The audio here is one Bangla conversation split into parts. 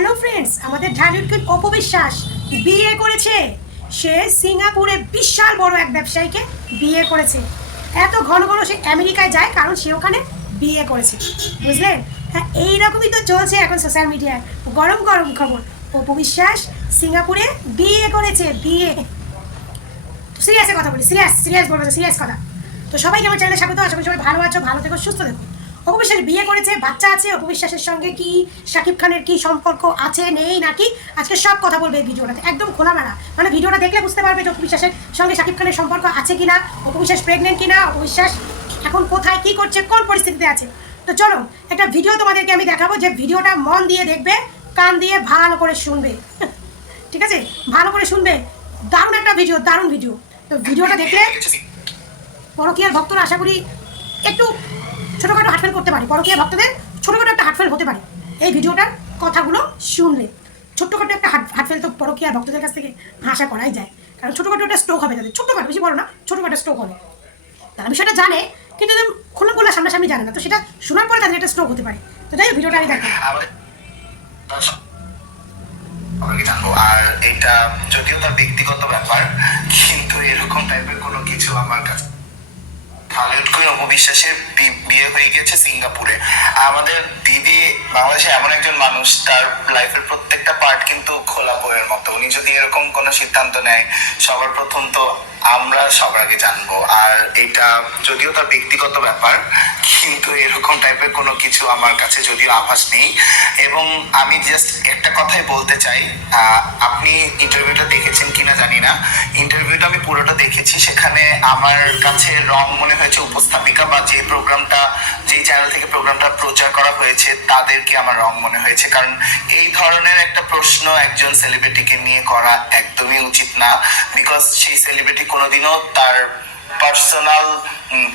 হ্যালো ফ্রেন্ডস, আমাদের ঢালিউড অপু বিশ্বাস বিয়ে করেছে। সে সিঙ্গাপুরে বিশাল বড় এক ব্যবসায়ীকে বিয়ে করেছে। এত ঘন ঘন সে আমেরিকায় যায় কারণ সে ওখানে বিয়ে করেছে, বুঝলেন? হ্যাঁ, এইরকমই তো চলছে এখন সোশ্যাল মিডিয়ায় গরম গরম খবর। অপু বিশ্বাস সিঙ্গাপুরে বিয়ে করেছে। বিয়ে সিরিয়াসের কথা বলি, সিরিয়াস বলবো, সিরিয়াস কথা। তো সবাইকে আমার চ্যানেলে স্বাগত। আশা করি সবাই ভালো আছো, ভালো থেকো, সুস্থ থেকো। অপু বিশ্বাস বিয়ে করেছে, বাচ্চা আছে। অপু বিশ্বাসের সঙ্গে কি শাকিব খানের কি সম্পর্ক আছে নেই নাকি, আজকে সব কথা বলবে এই ভিডিওটাতে, একদম খোলামেলা। মানে ভিডিওটা দেখলে বুঝতে পারবে যে অপু বিশ্বাসের সঙ্গে শাকিব খানের সম্পর্ক আছে কিনা, অপু বিশ্বাস প্রেগনেন্ট কিনা, অপু বিশ্বাস এখন কোথায় কি করছে, কোন পরিস্থিতিতে আছে। তো চলো একটা ভিডিও তোমাদেরকে আমি দেখাবো, যে ভিডিওটা মন দিয়ে দেখবে, কান দিয়ে ভালো করে শুনবে। ঠিক আছে, ভালো করে শুনবে। দারুণ একটা ভিডিও, দারুণ ভিডিও। তো ভিডিওটা দেখলে পরকীয়ার ভক্তরা আশা করি একটু ছোটোখাটো হার্টফেল করতে পারে, পরকীয়া ভক্তদের ছোটোখাটো একটা হার্টফেল হতে পারে এই ভিডিওটার কথাগুলো শুনলে। ছোট্টখাটো একটা হার্টফেল তো পরকীয়া ভক্তদের কাছ থেকে আশা করাই যায়, কারণ ছোটোখাটো একটা স্ট্রোক হবে তাদের, ছোট্টখাটো, বেশি বড় না, ছোটোখাটো স্ট্রোক হবে। তারা বিষয়টা জানে কিন্তু খোলা সামনাসামনি জানে না, তো সেটা শোনার পরে তাদের একটা স্ট্রোক হতে পারে। তো যাই হোক, ভিডিওটা আমি দেখি। জানবো। আর এটা যদিও তার ব্যক্তিগত ব্যাপার, কিন্তু এরকম টাইপের কোনো কিছু আমার কাছে ঢালিউড কুইন অপু বিশ্বাসের বিয়ে হয়ে গেছে সিঙ্গাপুরে। আমাদের দিদি বাংলাদেশে এমন একজন মানুষ, তার লাইফের প্রত্যেকটা পার্ট কিন্তু খোলা বইয়ের মতো। উনি যদি এরকম কোনো সিদ্ধান্ত নেয়, সবার প্রথম তো আমরা সবার আগে জানবো। আর এটা যদিও তার ব্যক্তিগত ব্যাপার, কিন্তু এরকম টাইপের কোনো কিছু আমার কাছে যদিও আভাস নেই। এবং আমি জাস্ট একটা কথাই বলতে চাই, আপনি ইন্টারভিউটা দেখেছেন কিনা জানি না, ইন্টারভিউটা আমি পুরোটা দেখেছি। সেখানে আমার কাছে রং মনে হয়েছে উপস্থাপিকা বা যে প্রোগ্রামটা, যেই চ্যানেল থেকে প্রোগ্রামটা প্রচার করা হয়েছে তাদেরকে আমার রং মনে হয়েছে। কারণ এই ধরনের একটা প্রশ্ন একজন সেলিব্রিটিকে নিয়ে করা একদমই উচিত না, বিকজ সেই সেলিব্রিটি কোনোদিনও তার পার্সোনাল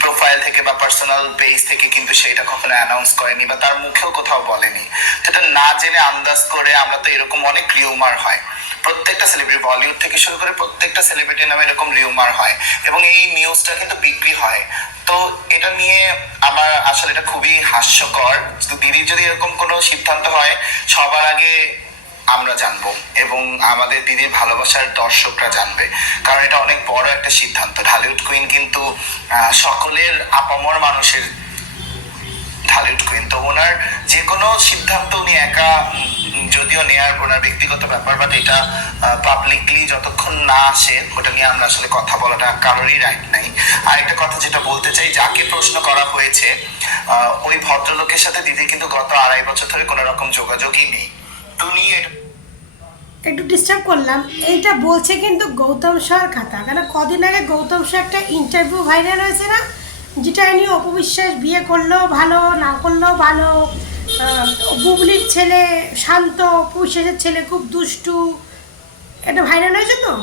প্রোফাইল থেকে বা পার্সোনাল পেজ থেকে কিন্তু সেটা কখনো অ্যানাউন্স করেনি বা তার মুখেও কোথাও বলেনি। সেটা না জেনে আন্দাজ করে, আমরা তো এরকম অনেক রিউমার হয়, প্রত্যেকটা সেলিব্রিটি, বলিউড থেকে শুরু করে প্রত্যেকটা সেলিব্রিটির নামে এরকম রিউমার হয় এবং এই নিউজটা কিন্তু বিক্রি হয়। তো এটা নিয়ে আমার আসলে এটা খুবই হাস্যকর। দিদির যদি এরকম কোনো সিদ্ধান্ত হয়, সবার আগে আমরা জানবো এবং আমাদের দিদির ভালোবাসার দর্শকরা জানবে, কারণ এটা অনেক বড় একটা সিদ্ধান্ত। ঢালিউড কুইন কিন্তু সকলের আপামর মানুষের ঢালিউড কুইন। তো ওনার যে কোনো সিদ্ধান্ত উনি একা যদিও নেয়ার ওনার ব্যক্তিগত ব্যাপার, বাট এটা পাবলিকলি যতক্ষণ না আসে ওটা নিয়ে আমরা আসলে কথা বলাটা কারোরই রাইট নাই। আর একটা কথা যেটা বলতে চাই, যাকে প্রশ্ন করা হয়েছে ওই ভদ্রলোকের সাথে দিদি কিন্তু গত 2.5 বছর ধরে কোনো রকম যোগাযোগই নেই। তো উনি একটু ডিস্টার্ব করলাম। এইটা বলছে কিন্তু গৌতম শাহর খাতা, কেন কদিন আগে গৌতম শাহ একটা ইন্টারভিউ ভাইরাল হয়েছে না, যেটা নিয়ে অপু বিশ্বাস বিয়ে করলেও ভালো, না করলেও ভালো, বুবলির ছেলে শান্ত, অপু বিশ্বাসের ছেলে খুব দুষ্টু, এটা ভাইরাল হয়েছে। তো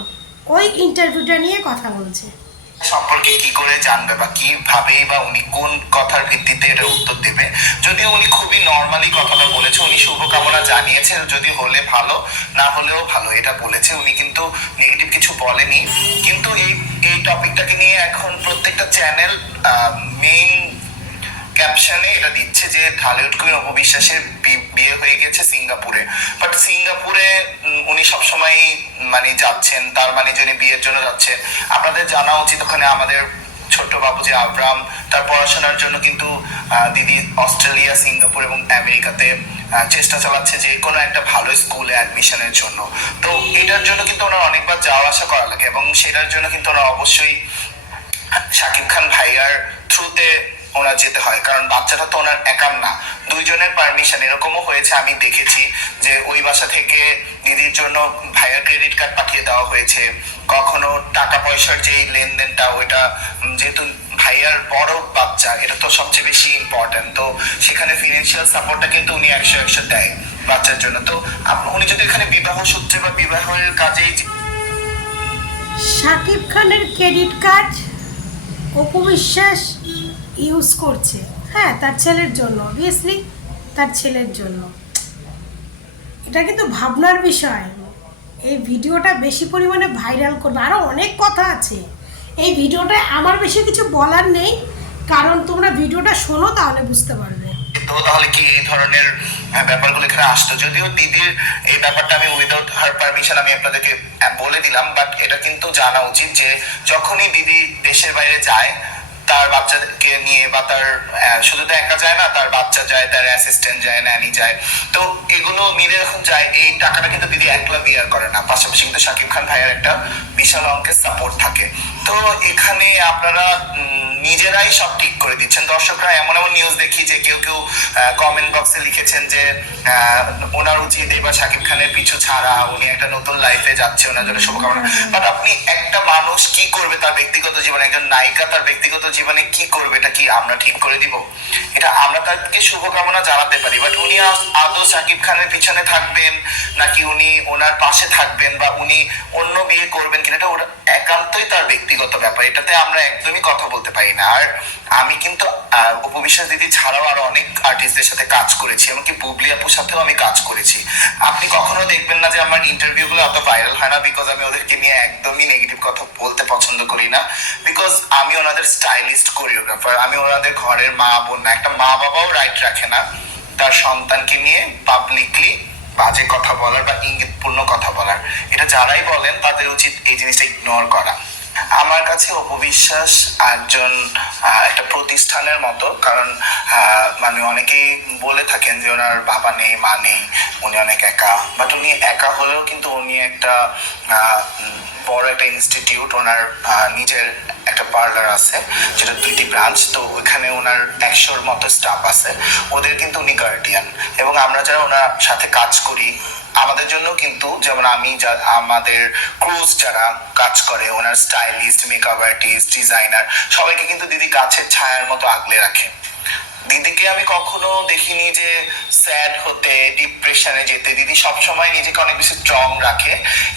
ওই ইন্টারভিউটা নিয়ে কথা বলছে। সম্পর্কে কি করে জানবে বা কিভাবেই বা উনি কোন কথার ভিত্তিতে এটা উত্তর দেবে? যদিও উনি খুবই নর্মালি কথাটা বলেছে, উনি শুভকামনা জানিয়েছে, যদি হলে ভালো, না হলেও ভালো এটা বলেছে। উনি কিন্তু নেগেটিভ কিছু বলেনি। কিন্তু এই টপিকটাকে নিয়ে এখন প্রত্যেকটা চ্যানেল মেইন ক্যাপশনে এটা দিচ্ছে যে ঢালিউড কুইন অপু বিশ্বাসের বিয়ে হয়ে গেছে সিঙ্গাপুরে। বাট সিঙ্গাপুরে উনি সবসময় মানে যাচ্ছেন, তার মানে যিনি বিয়ের জন্য যাচ্ছেন, আপনাদের জানা উচিত ওখানে আমাদের ছোট্ট বাবু যে আব্রাম, তার পড়াশোনার জন্য কিন্তু দিদি অস্ট্রেলিয়া, সিঙ্গাপুর এবং আমেরিকাতে চেষ্টা চালাচ্ছে যে কোনো একটা ভালো স্কুলে অ্যাডমিশনের জন্য। তো এটার জন্য কিন্তু ওনার অনেকবার যাওয়া আসা করা লাগে এবং সেটার জন্য কিন্তু ওনার অবশ্যই শাকিব খান ভাইয়ার থ্রুতে ওনার যেতে হয়, কারণ বাচ্চাটা তো ওনার একার না, দুইজনের পারমিশন। এরকমও হয়েছে, আমি দেখেছি যে ওই বাসা থেকে দিদির জন্য ভাইয়ার ক্রেডিট কার্ড পাঠিয়ে দেওয়া হয়েছে। কখনো টাকা পয়সার যে লেনদেনটা, ওইটা যেহেতু ভাইয়ার বড় বাচ্চা, এটা তো সবচেয়ে বেশি ইম্পর্টেন্ট, তো সেখানে ফিনান্সিয়াল সাপোর্টটা কিন্তু উনি 100% দেয় বাচ্চার জন্য। তো উনি যদি এখানে বিবাহ সূত্রে বা বিবাহের কাজেই শাকিব খানের credit card Apu Biswas use করছে, হ্যাঁ, তার ছেলের জন্য, অবভিয়াসলি তার ছেলের জন্য। এটা কিন্তু ভাবনার বিষয়। এই ভিডিওটা বেশি পরিমাণে ভাইরাল করবে, আরও অনেক কথা আছে এই ভিডিওটায়, আমার বেশি কিছু বলার নেই, কারণ তোমরা ভিডিওটা শোনো তাহলে বুঝতে পারবে। তো তাহলে কি এই ধরনের ব্যাপারগুলো এখানে আসতো? যদিও দিদির এই ব্যাপারটা আমি উইদাউট হার পারমিশন আমি আপনাদেরকে বলে দিলাম, বাট এটা কিন্তু জানা উচিত যে যখনই দিদি দেশের বাইরে যায় তার বাচ্চাকে নিয়ে বা তার শুধু তো একা যায় না, তার বাচ্চা যায়, তার অ্যাসিস্ট্যান্ট যায়, ন্যানি যায়, তো এগুলো মিলে যখন যায় এই টাকাটা কিন্তু দিদি একলা বিয়ার করে না, পাশাপাশি কিন্তু শাকিব খান ভাইয়ের একটা বিশাল অঙ্কের সাপোর্ট থাকে। তো এখানে আপনারা নিজেরাই সব ঠিক করে দিচ্ছেন। দর্শকরা এমন এমন নিউজ দেখি যে কেউ কেউ কমেন্ট বক্সে লিখেছেন যে ওনার উচিত এবার শাকিব খানের পিছু ছাড়া, উনি একটা নতুন লাইফে যাচ্ছে, ওনার জন্য শুভকামনা। বাট আপনি একটা মানুষ কি করবে তার ব্যক্তিগত জীবনে, একজন নায়িকা তার ব্যক্তিগত জীবনে কি করবে এটা কি আমরা ঠিক করে দিব? এটা আমরা তাকে শুভকামনা জানাতে পারি, বাট উনি আদৌ শাকিব খানের পিছনে থাকবেন নাকি উনি ওনার পাশে থাকবেন বা উনি অন্য বিয়ে করবেন কিনা, এটা ওটা একান্তই তার ব্যক্তিগত ব্যাপার, এটাতে আমরা একদমই কথা বলতে পারি না। আর আমি কিন্তু উপবিশ্বাস দিদি ছাড়াও আরো অনেক আর্টিস্টদের সাথে কাজ করেছি, এমনকি বুবলি আপুর সাথেও আমি কাজ করেছি। আপনি কখনো দেখবেন না যে আমার ইন্টারভিউ গুলো এত ভাইরাল হয় না, বিকজ আমি ওদেরকে নিয়ে একদমই নেগেটিভ কথা বলতে পছন্দ করি না, বিকজ আমি ওনাদের স্টাইলিস্ট কোরিওগ্রাফার, আমি ওনাদের ঘরের মা বোন না। একটা মা বাবাও রাইট রাখে না তার সন্তানকে নিয়ে পাবলিকলি বাজে কথা বলার বা ইঙ্গিতপূর্ণ কথা বলার। এটা যারাই বলেন তাদের উচিত এই জিনিসটা ইগনোর করা। আমার কাছে অপবিশ্বাস একজন একটা প্রতিষ্ঠানের মতো, কারণ মানে অনেকেই বলে থাকেন যে ওনার বাবা নেই, মা নেই, উনি অনেক একা, বাট উনি একা হলেও কিন্তু উনি একটা বড় একটা ইনস্টিটিউট, ওনার নিজের একটা পার্লার আছে যেটা 2টি ব্রাঞ্চ, তো ওইখানে ওনার 100-র মতো স্টাফ আছে, ওদের কিন্তু উনি গার্ডিয়ান। এবং আমরা যারা ওনার সাথে কাজ করি আমাদের জন্য কিন্তু, যেমন আমি আমাদের ক্রুজ যারা কাজ করে, ওনার স্টাইলিস্ট, মেকআপ আর্টিস্ট, ডিজাইনার, সবাইকে কিন্তু দিদি গাছের ছায়ার মতো আগলে রাখে। দিদিকে আমি কখনো দেখিনি যে স্যাড হতে, ডিপ্রেশনে যেতে। দিদি সবসময় নিজেকে অনেক বেশি স্ট্রং রাখে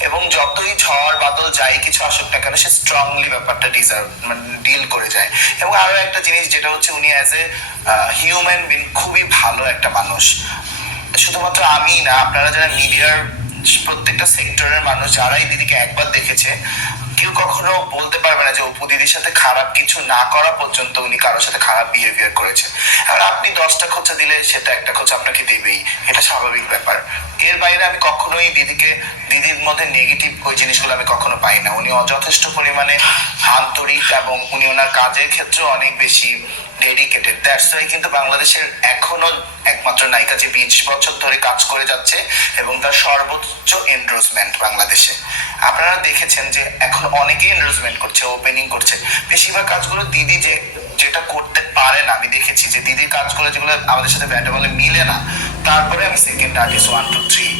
এবং যতই ঝড় বাদল যাই কিছু আসুক না কেন সে স্ট্রংলি ব্যাপারটা ডিল করে যায়। এবং আরো একটা জিনিস যেটা হচ্ছে উনি অ্যাজ এ হিউম্যান বিং খুবই ভালো একটা মানুষ। শুধুমাত্র আমি না, আপনারা যারা মিডিয়ার প্রত্যেকটা সেক্টরের মানুষ যারাই দিদিকে একবার দেখেছে, কেউ কখনো বলতে পারবে না যে অপু দিদির সাথে খারাপ কিছু না করা পর্যন্ত উনি কারোর সাথে খারাপ বিহেভিয়ার করেছে। আর আপনি 10টা খোঁচা দিলে সেটা একটা খোঁচা আপনাকে দেবেই, এটা স্বাভাবিক ব্যাপার। এর বাইরে আমি কখনোই দিদির মধ্যে নেগেটিভ ওই জিনিসগুলো আমি কখনো পাই না। উনি যথেষ্ট পরিমাণে আন্তরিক এবং উনি ওনার কাজের ক্ষেত্রে অনেক বেশি ডেডিকেটেড। দ্যাটস ওয়াই কিন্তু বাংলাদেশের এখনো একমাত্র নায়িকা যে 20 বছর ধরে কাজ করে যাচ্ছে এবং তার সর্বোচ্চ এন্ডোর্সমেন্ট বাংলাদেশে। আপনারা দেখেছেন যে এখন অনেকেই এন্ডোর্সমেন্ট করছে, ওপেনিং করছে। বেশিরভাগ কাজগুলো দিদি যেটা করতে পারে না, আমি দেখেছি যে দিদির কাজগুলো যেগুলো আমাদের সাথে ব্যাটে বলে মিলে না, তারপরে আমি সেকেন্ড আর্টিস্ট 1 2 3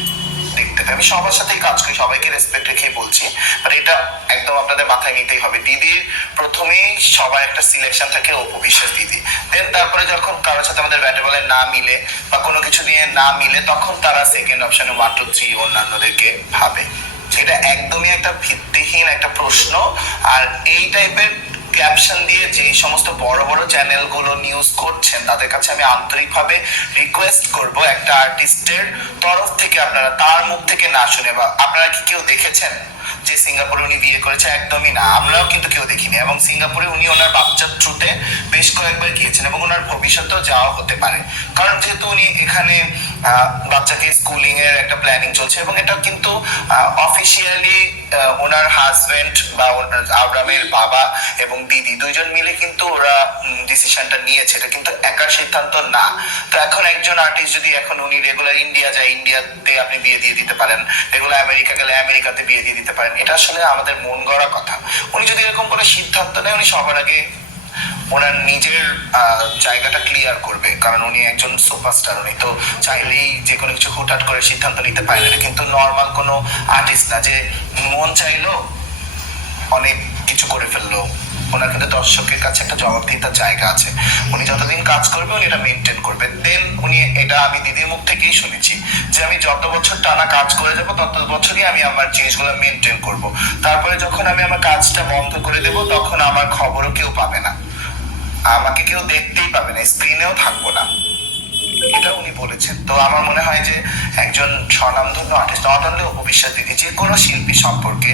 দেখতে পাই। আমি সবার সাথেই কাজ করি, সবাইকে রেসপেক্ট রেখেই বলছি, বাট এটা একদম আপনাদের মাথায় নিতেই হবে। দিদির প্রথমেই সবার একটা সিলেকশন থাকে অপবিশ্বাস দিদি, দেন তারপরে যখন কারোর সাথে আমাদের ব্যাটে বলে না মিলে বা কোনো কিছু নিয়ে না মিলে তখন তারা সেকেন্ড অপশনে 1 2 3 অন্যান্যদেরকে ভাবে। এটা একদমই একটা ভিত্তিহীন একটা প্রশ্ন। আর এই টাইপের ক্যাপশন দিয়ে যে সমস্ত বড় বড় চ্যানেলগুলো নিউজ করছেন তাদের কাছে আমি আন্তরিকভাবে রিকোয়েস্ট করব, একটা আর্টিস্টের তরফ থেকে আপনারা তার মুখ থেকে না শুনে, বা আপনারা কি কেউ দেখেছেন যে সিঙ্গাপুরে উনি বিয়ে করেছে? একদমই না, আমরাও কিন্তু কেউ দেখিনি। এবং সিঙ্গাপুরে উনি ওনার বাচ্চার থ্রুতে বেশ কয়েকবার গিয়েছেন এবং ওনার ভবিষ্যতেও যাওয়া হতে পারে, কারণ যেহেতু উনি এখানে বাচ্চাকে স্কুলিং এর একটা প্ল্যানিং চলছে এবং এটা কিন্তু অফিসিয়ালি ওনার হাজবেন্ড বা আবরামের বাবা এবং দিদি দুইজন মিলে কিন্তু ওরা ডিসিশনটা নিয়েছে, এটা কিন্তু একার সিদ্ধান্ত না। তো এখন একজন আর্টিস্ট যদি এখন উনি রেগুলার ইন্ডিয়া যায়, ইন্ডিয়াতে আপনি বিয়ে দিয়ে দিতে পারেন, রেগুলার আমেরিকা গেলে আমেরিকাতে বিয়ে দিয়ে দিতে পারেন, এটা আসলে আমাদের মন গড়া কথা। উনি যদি এরকম করে সিদ্ধান্ত নেয়, উনি সবার আগে ওনার নিজের জায়গাটা ক্লিয়ার করবে, কারণ উনি একজন সুপারস্টার। উনি তো চাইলেই যে কোনো কিছু হুটহাট করে সিদ্ধান্ত নিতে পারেন, এটা কিন্তু নর্মাল কোনো আর্টিস্ট না যে মন চাইলো অনেক কিছু করে ফেললো। ওনার কিন্তু দর্শকের কাছে একটা জবাবদিহিতার জায়গা আছে, উনি যতদিন কাজ করবে উনি এটা মেনটেন করবে। দেন উনি, এটা আমি দিদির মুখ থেকেই শুনেছি যে আমি যত বছর টানা কাজ করে যাবো তত বছরই আমি আমার জিনিসগুলো মেনটেন করব। তারপরে যখন আমি আমার কাজটা বন্ধ করে দেবো তখন আমার খবরও কেউ পাবে না, আমাকে কেউ দেখতেই পাবে না, স্ক্রিনেও থাকবো না, এটা উনি বলেছেন। তো আমার মনে হয় যে একজন স্বনামধন্য আর্টিস্ট, নট অনলি অপবিশ্বাস দিদি, যে কোনো শিল্পী সম্পর্কে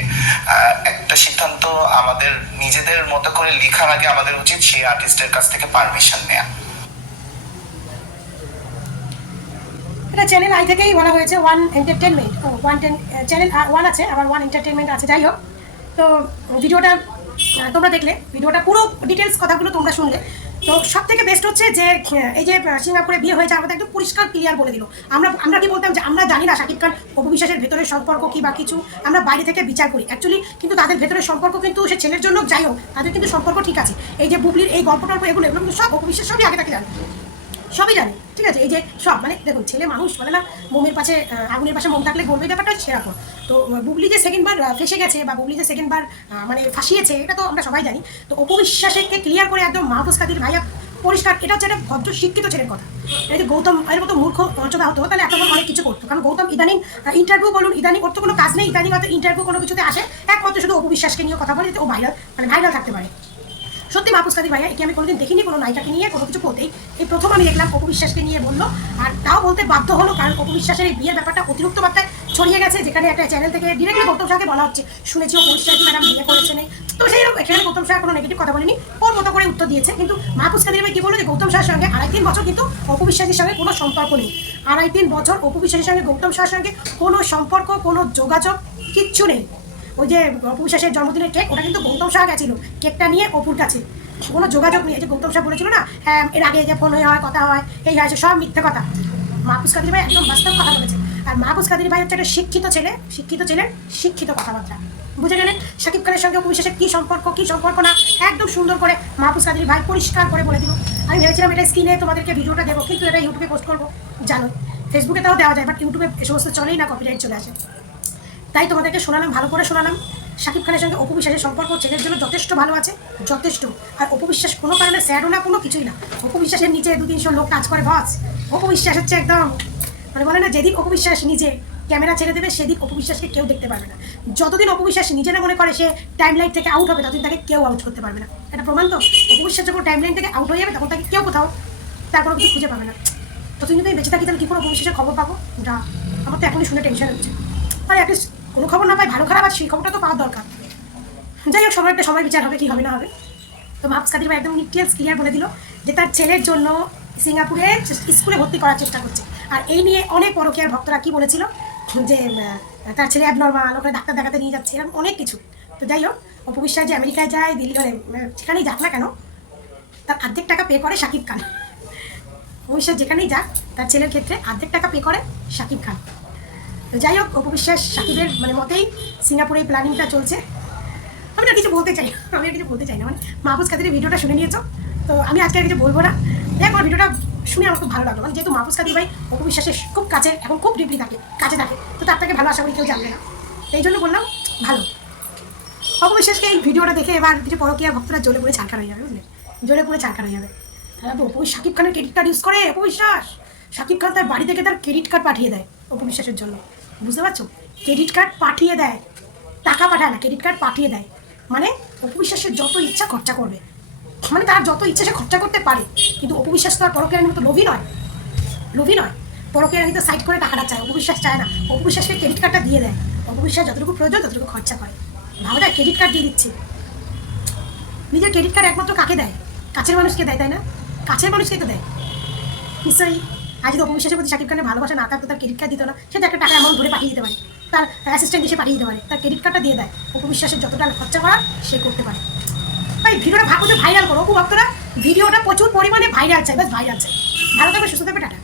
একটা সিদ্ধান্ত আমাদের নিজেদের মতো করে লেখার আগে আমাদের উচিত সেই আর্টিস্টের কাছ থেকে পারমিশন নেওয়া। এটা চ্যানেল আই থেকেই বলা হয়েছে, ওয়ান এন্টারটেনমেন্ট, ও চ্যানেল ওয়ান আছে, আবার ওয়ান এন্টারটেনমেন্ট আছে। যাই হোক, তো ভিডিওটা তোমরা দেখলে, ভিডিওটা পুরো ডিটেলস কথাগুলো তোমরা শুনলে। তো সব থেকে বেস্ট হচ্ছে যে এই যে সিঙ্গাপুরে বিয়ে হয়েছে, আমাদের একদম পরিষ্কার ক্লিয়ার বলে দিল। আমরা কি বলতাম যে আমরা জানি না শাকিব খান অপু বিশ্বাসের ভেতরের সম্পর্ক কি বা কিছু, আমরা বাইরে থেকে বিচার করি অ্যাকচুয়ালি, কিন্তু তাদের ভেতরের সম্পর্ক কিন্তু সে ছেলের জন্য যাই হোক, তাদের কিন্তু সম্পর্ক ঠিক আছে। এই যে বুবলির এই গল্প টল্প এগুলো কিন্তু সব অপু বিশ্বাস সবই আগে থেকে জানে, সবই জানে, ঠিক আছে। এই যে সব মানে দেখুন, ছেলে মানুষ বলে না, মোমের পাশে আগুনের পাশে মোম থাকলে গলবে, ব্যাপারটা সেরকম। তো বুবলি যে সেকেন্ডবার ফেসে গেছে বা বুবলি যে সেকেন্ডবার মানে ফাঁসিয়েছে, এটা তো আমরা সবাই জানি। তো অপু বিশ্বাসকে ক্লিয়ার করে একদম মাহফুজ কাদির ভাইয়া পরিষ্কার, এটা হচ্ছে একটা ভদ্র শিক্ষিত ছেলের কথা। এই যে গৌতম এর মতো মূর্খ অঞ্চনা হতো, তাহলে এত অনেক কিছু করতো। কারণ গৌতম ইদানিং ইন্টারভিউ বলুন, ইদানিং ওর তো কোনো কাজ নেই, ইদানিং হয়তো ইন্টারভিউ কোনো কিছুতে আসে, একমাত্র শুধু অপু বিশ্বাসকে নিয়ে কথা বলে, ও ভাইরাল মানে ভাইরাল থাকতে পারে। সত্যি মাহফুজ কাদির ভাইয়া, একে আমি কোনোদিন দেখিনি কোনো নায়িকাকে নিয়ে কোনো কিছু বলতেই, এই প্রথম আমি দেখলাম অপু বিশ্বাসকে নিয়ে বললো। আর তাও বলতে বাধ্য হলো, কারণ অপু বিশ্বাসের এই বিয়ের ব্যাপারটা অতিরিক্ত মাত্রায় ছড়িয়ে গেছে, যেখানে একটা চ্যানেল থেকে ডিরেক্টলি গৌতম শাহকে বলা হচ্ছে, শুনেছি ও পরিষ্কার ম্যাডাম বিয়ে করেছে নেই। তো সেই এখানে গৌতম শাহ কোনো নেগেটিভ কথা বলেনি, ওর মতো করে উত্তর দিয়েছে। কিন্তু মাহফুজ কাদির ভাই কি বললো যে গৌতম শাহের সঙ্গে 2.5-3 বছর কিন্তু অপু বিশ্বাসের সঙ্গে কোনো সম্পর্ক নেই। 2.5-3 বছর অপু বিশ্বাসের সঙ্গে গৌতম শাহের সঙ্গে কোনো সম্পর্ক, কোনো যোগাযোগ কিচ্ছু নেই। ওই যে অপু বিশ্বাসের জন্মদিনের কেক, ওটা কিন্তু গৌতম শাহ গেছিল কেকটা নিয়ে অপুর কাছে, কোনো যোগাযোগ নেই। যে গৌতম শাহ বলেছিল না, হ্যাঁ এর আগে যে ফোন হয় কথা হয়, এই হয়েছে, সব মিথ্যে কথা। মাহফুজ কাদির ভাই একদম বাস্তব কথা বলেছে। আর মাহফুজ কাদির ভাই হচ্ছে একটা শিক্ষিত ছেলে, শিক্ষিত ছেলের শিক্ষিত কথাবার্তা, বুঝে গেলেন। শাকিব খানের সঙ্গে অপু বিশ্বাসের কী সম্পর্ক না, একদম সুন্দর করে মাহফুজ কাদির ভাই পরিষ্কার করে বলে দিল। আমি ভেবেছিলাম এটা স্ক্রিনে তোমাদেরকে ভিডিওটা দেবো, কিন্তু এটা ইউটিউবে পোস্ট করবো, জানো ফেসবুকে তাও দেওয়া যায়, বাট ইউটিউবে এ সমস্ত চলেই না, কপিরাইট চলে আসে। তাই তোমাদেরকে শোনালাম, ভালো করে শোনালাম। শাকিব খানের সঙ্গে অপু বিশ্বাসের সম্পর্ক ছেলের জন্য যথেষ্ট ভালো আছে, যথেষ্ট। আর অপু বিশ্বাস কোনো কারণে স্যাডও না, কোনো কিছুই না। অপু বিশ্বাসের নিচে 200-300 লোক কাজ করে বস। অপু বিশ্বাস হচ্ছে একদম মানে বলে না, যেদিন অপু বিশ্বাস নিজে ক্যামেরা ছেড়ে দেবে, সেদিন অপু বিশ্বাসকে কেউ দেখতে পারবে না। যতদিন অপু বিশ্বাস নিজে না মনে করে সে টাইমলাইন থেকে আউট হবে, ততদিন তাকে কেউ আউট করতে পারবে না। এটা প্রমাণ তো, অপু বিশ্বাস যখন টাইমলাইন থেকে আউট হয়ে যাবে, তখন তাকে কেউ কোথাও তার কোনো কিছু খুঁজে পাবে না। ততদিন যদি আমি বেঁচে থাকি, তাহলে কী করে অপু বিশ্বাসের খবর পাবো? ওটা আমার তো এখনই শুনে টেনশন হচ্ছে। আর অ্যাটলিস্ট কোনো খবর না পাই, ভালো খারাপ আছে, সেই খবরটা তো পাওয়ার দরকার। যাই হোক, সময় বিচার হবে, কি হবে না হবে। তো মাহফুজ কাদির ভাই একদম ডিটেলস ক্লিয়ার বলে দিল যে তার ছেলের জন্য সিঙ্গাপুরে স্কুলে ভর্তি করার চেষ্টা করছে। আর এই নিয়ে অনেক পরকীয়ার ভক্তরা কি বলেছিল যে তার ছেলে অ্যাবনর্মাল, ওখানে ডাক্তার দেখাতে নিয়ে যাচ্ছে, এরকম অনেক কিছু। তো যাই হোক, অপু বিশ্বাস যে আমেরিকায় যায়, দিল্লি যেখানেই যাক না কেন, তার অর্ধেক টাকা পে করে শাকিব খান। অপু বিশ্বাস যেখানেই যাক, তার ছেলের ক্ষেত্রে অর্ধেক টাকা পে করে শাকিব খান। তো যাই হোক, অপু বিশ্বাস শাকিবের মানে মতেই সিঙ্গাপুরে এই প্ল্যানিংটা চলছে। আমি আর কিছু বলতে চাই না, মানে মাহফুজ কাদিরের ভিডিওটা শুনে নিয়েছো, তো আমি আজকে আর কিছু বলবো না। দেখো, ভিডিওটা শুনে আমার খুব ভালো লাগলো, মানে যেহেতু মাহফুজ কাদির ভাই অপু বিশ্বাসের খুব কাছে, এখন খুব ডিপলি কাছে থাকে, তো তার থেকে ভালো আশা করি কেউ জানবে না। এই জন্য বললাম ভালো। অপু বিশ্বাসকে এই ভিডিওটা দেখে এবার কিছু পরকীয়া ভক্তরা জ্বলে পুড়ে ছাড়খার হয়ে যাবে, বুঝলে, জ্বলে পুড়ে ছাড়খার হয়ে যাবে। অপু শাকিব খানের ক্রেডিট কার্ড ইউজ করে অপু বিশ্বাস, শাকিব খান তার বাড়ি থেকে তার ক্রেডিট কার্ড পাঠিয়ে দেয় অপু বিশ্বাসের জন্য, বুঝতে পারছো? ক্রেডিট কার্ড পাঠিয়ে দেয়, টাকা পাঠায় না, ক্রেডিট কার্ড পাঠিয়ে দেয়। মানে অপু বিশ্বাসের যত ইচ্ছা খরচা করবে, মানে তার যত ইচ্ছা সে খরচা করতে পারে। কিন্তু অপু বিশ্বাস তো আর পরকীয়ার মতো লোভী নয়। পরকীয়ার কিন্তু সাইড করে টাকাটা চায়, অপু বিশ্বাস চায় না। অপু বিশ্বাসকে ক্রেডিট কার্ডটা দিয়ে দেয়, অপু বিশ্বাস যতটুকু প্রয়োজন ততটুকু খরচা করে। ভাবা যায়, ক্রেডিট কার্ড দিয়ে দিচ্ছে। নিজের ক্রেডিট কার্ড একমাত্র কাকে দেয়? কাছের মানুষকে দেয়, তাই না? কাছের মানুষকে তো দেয় নিশ্চয়ই। আজ যদি অপু বিশ্বাসের প্রতি শাকিব খানের ভালোবাসা না থাকতো, তার ক্রেডিট কার্ড দিত না, সে তো একটা টাকা অ্যামাউন্ট ধরে পাঠিয়ে দিতে পারে, তার অ্যাসিস্ট্যান্ট এসে পাঠিয়ে দিতে পারে, তার ক্রেডিট কার্ডটা দিয়ে দেয়। অপু বিশ্বাসের যতটা খরচা করার সে করতে পারে। ভাই ভিডিওটা ভালো করে ভাইরাল করো, অপু ভক্তরা, ভিডিওটা প্রচুর পরিমাণে ভাইরাল চাই, ভালো থাকবে, সুস্থ থাকবে, টাটা।